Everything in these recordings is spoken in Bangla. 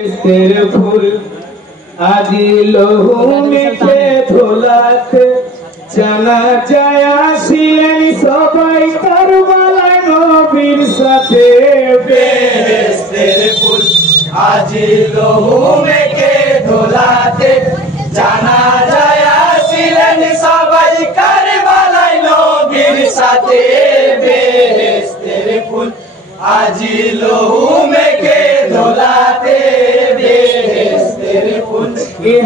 तेरे फूल আজি লহু মেখে ধোলাতে জানা যায় আসিলেন সবাই কারবালায় নবীর সাথে বেহেশতের ফুল আজি লহু মেখে ধোলাতে জানা যায় আসিলেন সবাই কারবালায় নবীর সাথে বেহেশতের ফুল আজি লহু মেখে ধোলাতে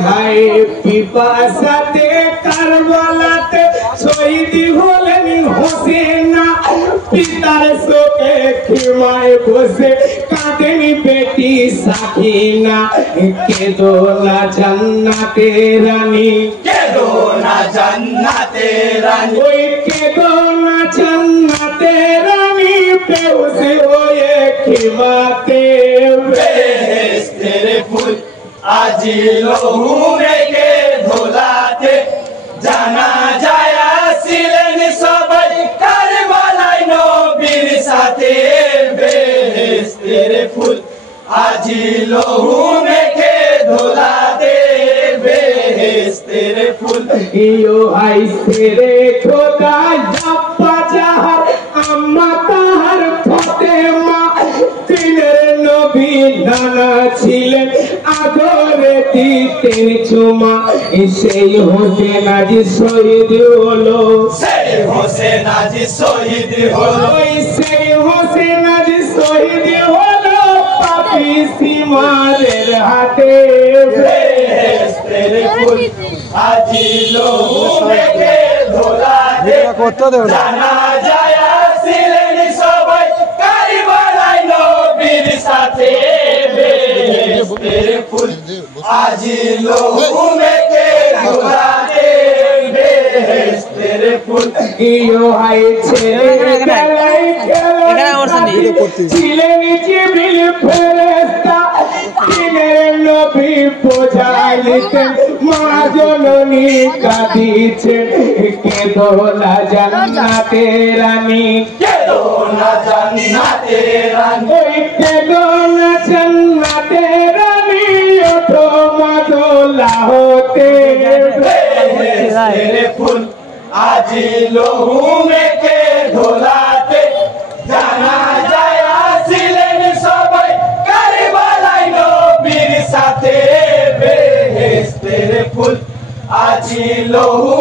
হাই পিপাসাতে কারবালাতে শহীদ হলেন হোসেন পিতার শোকে খিমায় বসে কাঁদেন বেটি সাকিনা কেঁদো না জান্নাতে রানী কেঁদো না জান্নাতে রানী ওই কেঁদো না জান্নাতে রানী বেহুশ হয়ে খিমাতে বেহেশতের ফুল আজি লহু মেখে ধোলাতে জানা যায় আসিলেন সবাই কারবালায় নবীর সাথে বেহেশতের ফুল আজি লহু মেখে ধোলাতে বেহেশতের ফুল ইয়ো আইছে রে খোদা জাপ্পা জাহার আম্মা তাহার ফাতেমা দিনের নবী নানা ছিলেন আদরে দিতেন চুমা সেই হোসেন আজ শহীদ হলো সেই হোসেন আজ শহীদ হলো সেই হোসেন আজ শহীদ হলো পাপী সীমাদের হাতে বেহেশতের ফুল আজি লহু মেখে ধোলাতে জানা যায় আসিলেন সবাই কারবালায় নবীর সাথে বেহেশতের ফুল আজি লহু মেখে ধোলাতে বেহেশতের ফুল ইয়ো হাই ছেলে খেলাই ছিলেন জিবরিল ফেরেশতা দিনের নবী বোঝাইতেন মা জননী কাঁদিছেন কেঁদো না জান্নাতে রানী কেঁদো না জান্নাতে রানী ওই কেঁদো না জান্নাতে রানী ওঠো মাদলা হতে বেহেশতের ফুল আজি লহু মেখে ধোলাতে জানা যায় আসিলেন সবাই কারবালায় নবীর সাথে বেহেশতের ফুল আজি লহু